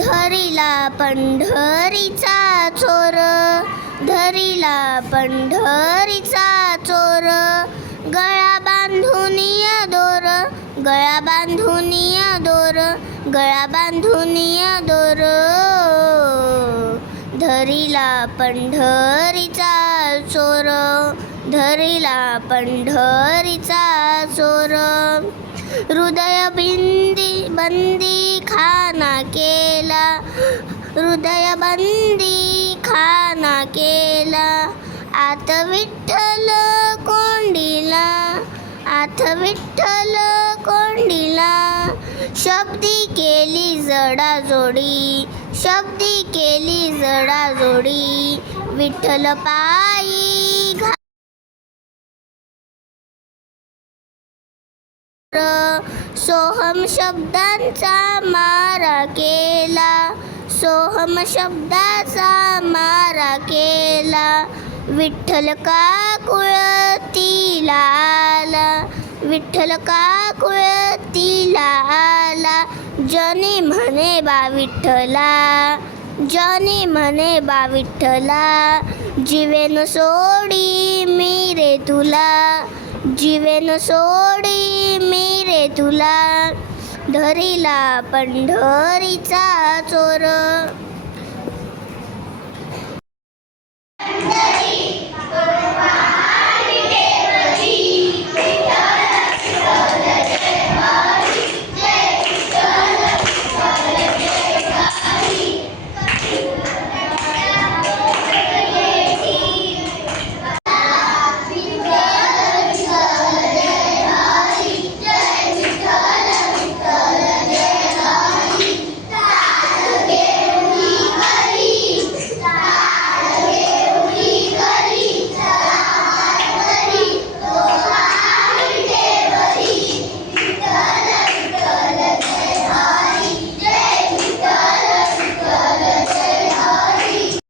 धरिला पंढरीचा चोर धरिला पंढरीचा चोर. गळा बांधून दोर गळा बांधून दोर गळा बांधून दोर. धरिला पंढरीचा चोर धरिला पंढरीचा चोर. हृदय बिंदी बंदी खाना केला। हृदय बंदी खाना केला। आत विठ्ठल कोंडीला। आत विठ्ठल कोंडीला। शब्दी केली जडाजोडी शब्दी केली जडाजोडी विठ्ठल पाय सोहम शब्दांचा मारा केला. सोहम शब्दाचा मारा केला. विठ्ठल का कुळतीला आला? विठ्ठल का कुळतीला आला? जनी म्हणे बा विठ्ठला. जनी म्हणे बा विठ्ठला. जीवेन सोडी मी रे तुला. जीवेन सोडी मी रे तुला. धरिला पंढरीचा चोर.